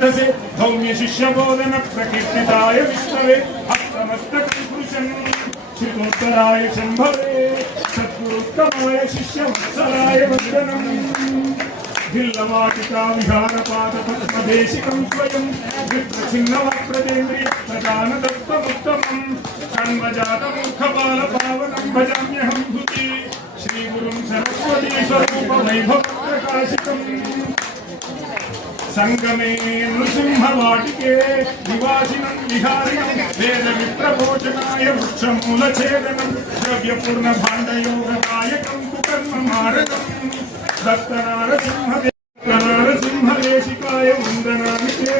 धौम्यशिष्यबोधन प्रकीर्तिताय विष्णवे हस्तमस्तकपुरुषन् श्रीगोत्तराय शम्भवे सद्गुरुत्तमाय शिष्यवत्सराय वन्दनम् भिल्लवाटिका श्रीगुरुं सरस्वती स्वरूपवैभवप्रकाशितम् సంగమే నృసింహవాటికే నివాసినం విహారిణం వేద మిత్రభోజనాయ వృక్షమూల ఛేదనం ద్రవ్యపూర్ణ భాండయోగదాయకం కుకర్మ మారకం దత్త నారసింహ నారసింహదేశికాయ వందనామి తే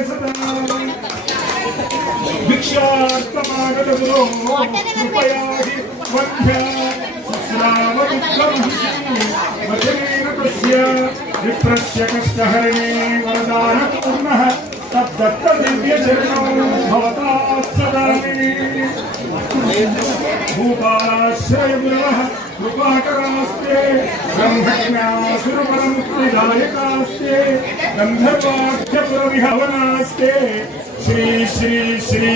భిక్షార్థమాగతములో కృపయాహి వధ్య విప్రస్య కష్టహరణే వరదాయ తద్దత్త దివ్యచరణో భవతాత్సదామి భూపాశ్రయగురవः కృపాకరాస్తే బ్రహ్మజ్ఞాసురపరముక్తిదాయకాస్తే గంధర్వాఖ్యపురవిహవనాస్తే శ్రీ శ్రీ శ్రీ